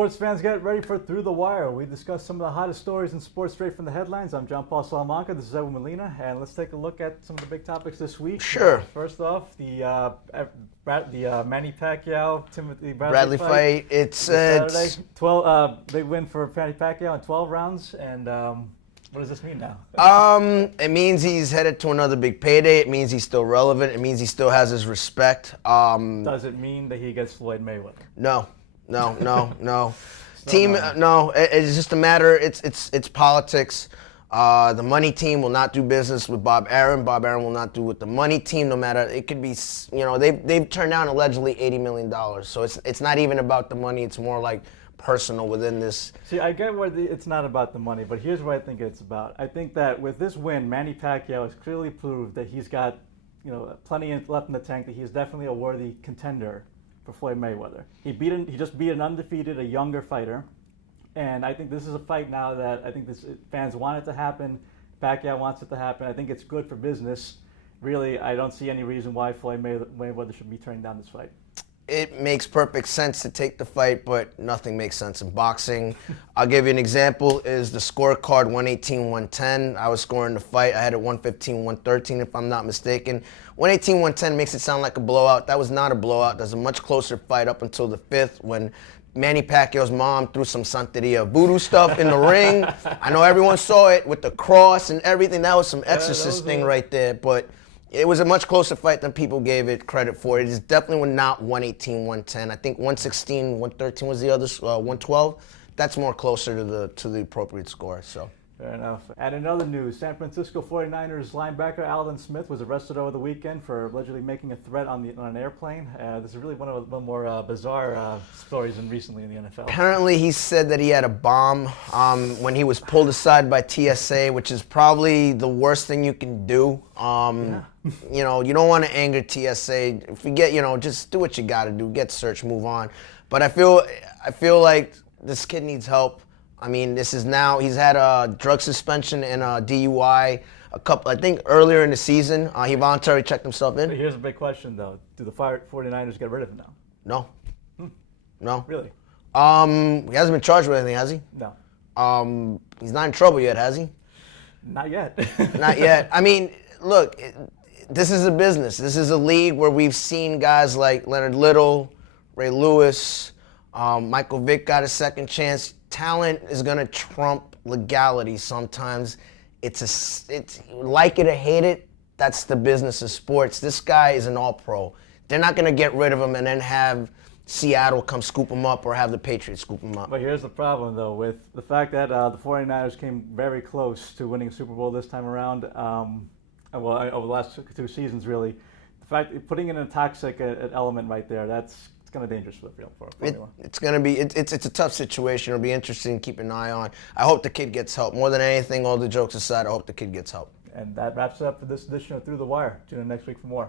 Sports fans, get ready for Through the Wire. We discuss some of the hottest stories in sports straight from the headlines. I'm John Paul Salamanca. This is Edwin Molina, and let's take a look at some of the big topics this week. Sure. First off, the Manny Pacquiao Timothy Bradley fight. It's Saturday. 12 big win for Manny Pacquiao in 12 rounds, and what does this mean now? It means he's headed to another big payday. It means he's still relevant. It means he still has his respect. Does it mean that he gets Floyd Mayweather? No. Team, no. It's just a matter. It's politics. The money team will not do business with Bob Arum. Bob Arum will not do with the money team. No matter, it could be, they've turned down allegedly $80 million. So it's not even about the money. It's more like personal within this. See, I get where it's not about the money, but here's what I think it's about. I think that with this win, Manny Pacquiao has clearly proved that he's got, plenty left in the tank. That he's definitely a worthy contender for Floyd Mayweather. He just beat an undefeated, a younger fighter, and I think this is a fight now that I think fans want it to happen. Pacquiao wants it to happen. I think it's good for business. Really, I don't see any reason why Floyd Mayweather should be turning down this fight. It makes perfect sense to take the fight, but nothing makes sense in boxing. I'll give you an example, is the scorecard 118-110. I was scoring the fight. I had it 115-113 if I'm not mistaken. 118-110 makes it sound like a blowout. That was not a blowout. That was a much closer fight up until the fifth when Manny Pacquiao's mom threw some Santeria voodoo stuff in the ring. I know everyone saw it with the cross and everything. That was some exorcist thing right there, but it was a much closer fight than people gave it credit for. It is definitely not 118-110. I think 116-113 was the other, 112. That's more closer to the appropriate score. So. Fair enough. And in other news, San Francisco 49ers linebacker Aldon Smith was arrested over the weekend for allegedly making a threat on an airplane. This is really one of the more bizarre stories recently in the NFL. Apparently, he said that he had a bomb when he was pulled aside by TSA, which is probably the worst thing you can do. You don't want to anger TSA. If you get, just do what you got to do. Get searched, move on. But I feel like this kid needs help. I mean, he's had a drug suspension and a DUI I think earlier in the season. He voluntarily checked himself in. Here's a big question, though. Do the 49ers get rid of him now? No. No. Really? He hasn't been charged with anything, has he? No. He's not in trouble yet, has he? Not yet. Not yet. I mean, look, this is a business. This is a league where we've seen guys like Leonard Little, Ray Lewis, Michael Vick got a second chance. Talent is gonna trump legality sometimes. It's like it or hate it. That's the business of sports. This guy is an all-pro. They're not gonna get rid of him and then have Seattle come scoop him up or have the Patriots scoop him up. But here's the problem, though, with the fact that the 49ers came very close to winning a Super Bowl this time around. Over the last two seasons, really. The fact that putting in a toxic element right there, it's kind of dangerous for Formula. It's going to be, it's a tough situation. It'll be interesting to keep an eye on. I hope the kid gets help. More than anything, all the jokes aside, I hope the kid gets help. And that wraps it up for this edition of Through the Wire. Tune in next week for more.